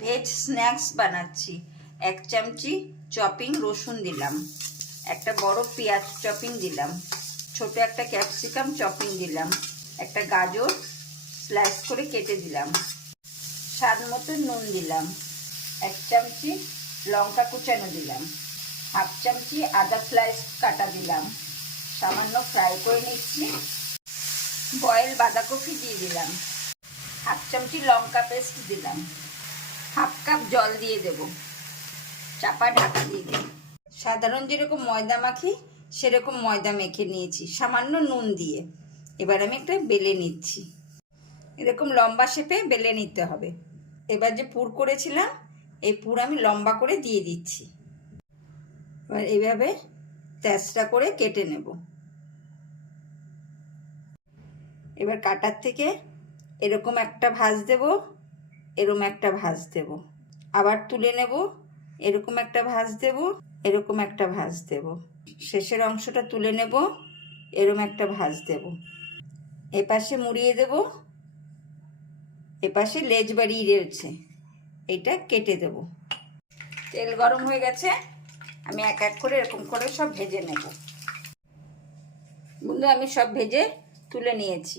Veg snacks বানাচ্ছি। 1 চামচি chopping রসুন দিলাম, একটা বড় পেঁয়াজ চপিং দিলাম, ছোট একটা ক্যাপসিকাম চপিং দিলাম, একটা গাজর স্লাইস করে কেটে দিলাম, স্বাদ মতো নুন দিলাম, 1 চামচি লঙ্কা কুচানো দিলাম, 1/2 চামচি আদা স্লাইস কাটা দিলাম, সামান্য ফ্রাই করে নিচ্ছি। বয়েল বাঁধাকপি দিয়ে দিলাম, 1/2 চামচি লঙ্কা পেস্ট দিলাম, 1/2 কাপ জল দিয়ে দেব, চাপা ঢাকা দিয়ে দেব। সাধারণ যেরকম ময়দা মাখি সেরকম ময়দা মেখে নিয়েছি সামান্য নুন দিয়ে। এবার আমি একটা বেলে নিচ্ছি, এরকম লম্বা শেপে বেলে নিতে হবে। এবার যে পুর করেছিলাম এই পুর আমি লম্বা করে দিয়ে দিচ্ছি। এবার এইভাবে তেঁচড়া করে কেটে নেব। এবার কাটার থেকে এরকম একটা ভাঁজ দেব, এরকম একটা ভাঁজ দেব, আবার তুলে নেব, এরকম একটা ভাঁজ দেব, এরকম একটা ভাঁজ দেব, শেষের অংশটা তুলে নেব, এরকম একটা ভাঁজ দেব, এপাশে মুড়িয়ে দেব, এপাশে লেজ বাড়িয়ে রয়েছে, এইটা কেটে দেব। তেল গরম হয়ে গেছে, আমি এক এক করে এরকম করে সব ভেজে নেব। বন্ধু আমি সব ভেজে তুলে নিয়েছি।